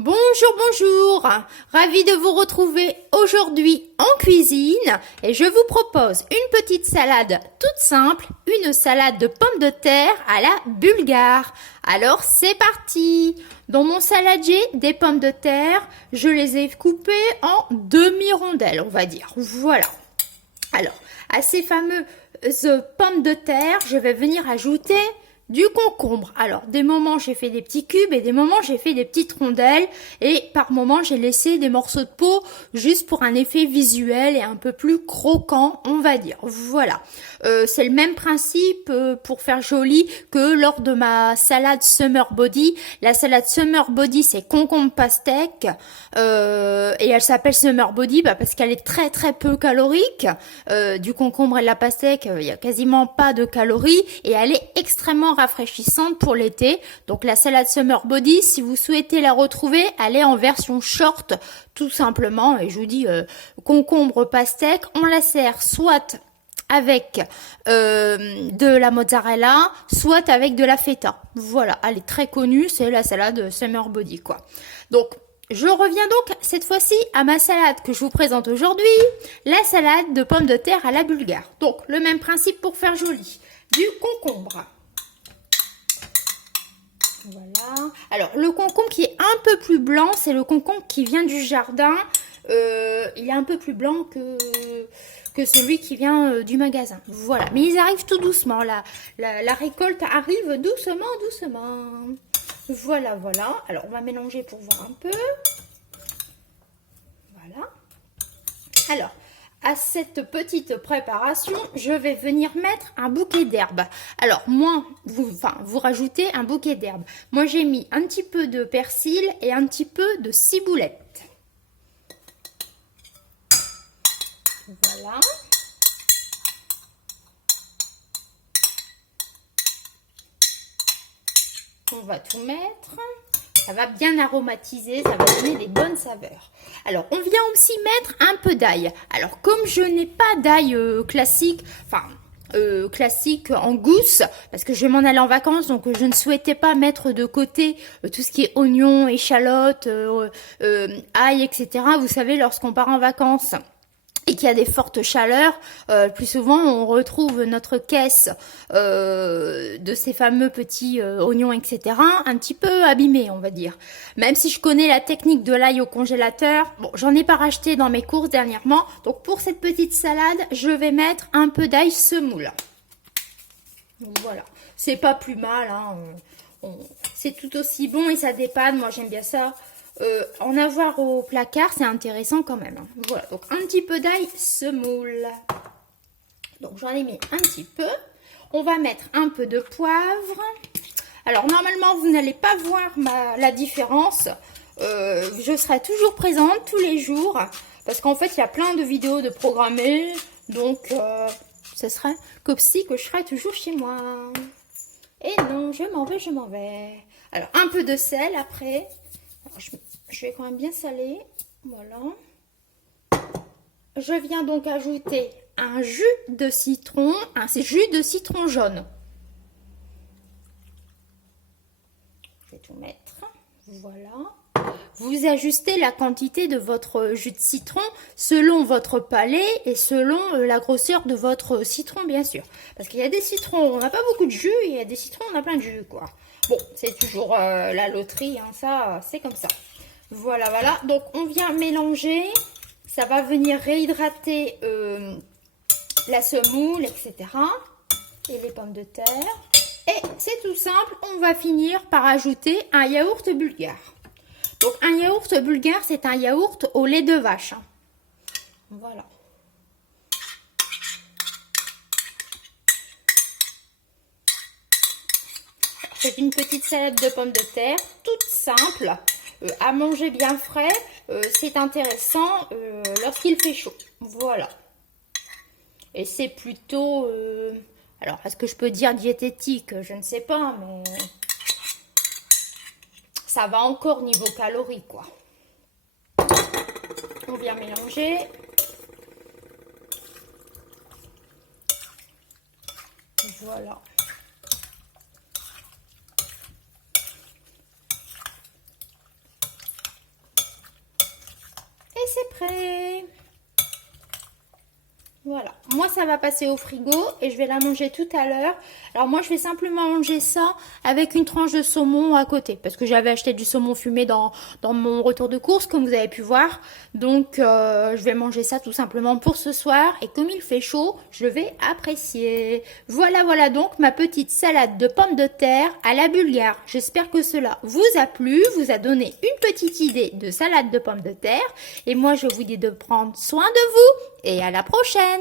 Bonjour, bonjour, ravi de vous retrouver aujourd'hui en cuisine et je vous propose une petite salade toute simple, une salade de pommes de terre à la bulgare. Alors c'est parti. Dans mon saladier des pommes de terre, je les ai coupées en demi-rondelles, on va dire. Voilà. Alors, à ces fameuses pommes de terre, je vais venir ajouter du concombre. Alors, des moments j'ai fait des petits cubes et des moments j'ai fait des petites rondelles et par moments j'ai laissé des morceaux de peau juste pour un effet visuel et un peu plus croquant, on va dire. Voilà. C'est le même principe pour faire joli que lors de ma salade Summer Body. La salade Summer Body, c'est concombre pastèque et elle s'appelle Summer Body parce qu'elle est très très peu calorique. Du concombre et de la pastèque, il y a quasiment pas de calories et elle est extrêmement rafraîchissante pour l'été. Donc la salade Summer Body, si vous souhaitez la retrouver, elle est en version short tout simplement. Et je vous dis concombre pastèque, on la sert soit avec de la mozzarella, soit avec de la feta. Voilà, elle est très connue, c'est la salade Summer Body quoi. Donc je reviens donc cette fois-ci à ma salade que je vous présente aujourd'hui, la salade de pommes de terre à la bulgare. Donc le même principe pour faire joli, du concombre. Voilà. Alors le concombre qui est un peu plus blanc, c'est le concombre qui vient du jardin. Il est un peu plus blanc que celui qui vient du magasin. Voilà, mais ils arrivent tout doucement. La récolte arrive doucement, doucement. Voilà, voilà. Alors, on va mélanger pour voir un peu. Voilà. Alors, à cette petite préparation, je vais venir mettre un bouquet d'herbes. Alors, moi, vous rajoutez un bouquet d'herbes. Moi, j'ai mis un petit peu de persil et un petit peu de ciboulette. Voilà. On va tout mettre. Ça va bien aromatiser, ça va donner des bonnes saveurs. Alors, on vient aussi mettre un peu d'ail. Alors, comme je n'ai pas d'ail classique, classique en gousse, parce que je vais m'en aller en vacances, donc je ne souhaitais pas mettre de côté tout ce qui est oignons, échalotes, ail, etc. Vous savez, lorsqu'on part en vacances et qu'il y a des fortes chaleurs, plus souvent on retrouve notre caisse de ces fameux petits oignons, etc. un petit peu abîmés, on va dire. Même si je connais la technique de l'ail au congélateur, bon, j'en ai pas racheté dans mes courses dernièrement. Donc pour cette petite salade, je vais mettre un peu d'ail semoule. Donc voilà, c'est pas plus mal, hein. C'est tout aussi bon et ça dépanne, moi j'aime bien ça. En avoir au placard, c'est intéressant quand même. Hein. Voilà, donc un petit peu d'ail semoule. Donc j'en ai mis un petit peu. On va mettre un peu de poivre. Alors normalement, vous n'allez pas voir la différence. Je serai toujours présente tous les jours. Parce qu'en fait, il y a plein de vidéos de programmées. Donc, ce serait comme si que je serais toujours chez moi. Et non, je m'en vais, je m'en vais. Alors, un peu de sel après. Alors, je vais quand même bien saler. Voilà. Je viens donc ajouter un jus de citron, un jus de citron jaune. Je vais tout mettre. Voilà. Vous ajustez la quantité de votre jus de citron selon votre palais et selon la grosseur de votre citron, bien sûr. Parce qu'il y a des citrons, on n'a pas beaucoup de jus, et il y a des citrons, on a plein de jus, quoi. Bon, c'est toujours la loterie, hein, ça, c'est comme ça. Voilà, voilà. Donc, on vient mélanger. Ça va venir réhydrater la semoule, etc. Et les pommes de terre. Et c'est tout simple, on va finir par ajouter un yaourt bulgare. Donc, un yaourt bulgare, c'est un yaourt au lait de vache. Hein. Voilà. C'est une petite salade de pommes de terre, toute simple, à manger bien frais. C'est intéressant lorsqu'il fait chaud. Voilà. Et c'est plutôt... alors, est-ce que je peux dire diététique? Je ne sais pas, mais... ça va encore niveau calories, quoi. On vient mélanger. Voilà. c'est prêt. Voilà, moi ça va passer au frigo et je vais la manger tout à l'heure. Alors moi je vais simplement manger ça avec une tranche de saumon à côté parce que j'avais acheté du saumon fumé dans mon retour de course comme vous avez pu voir. Donc je vais manger ça tout simplement pour ce soir et comme il fait chaud, je vais apprécier. Voilà donc ma petite salade de pommes de terre à la bulgare. J'espère que cela vous a plu, vous a donné une petite idée de salade de pommes de terre et moi je vous dis de prendre soin de vous et à la prochaine.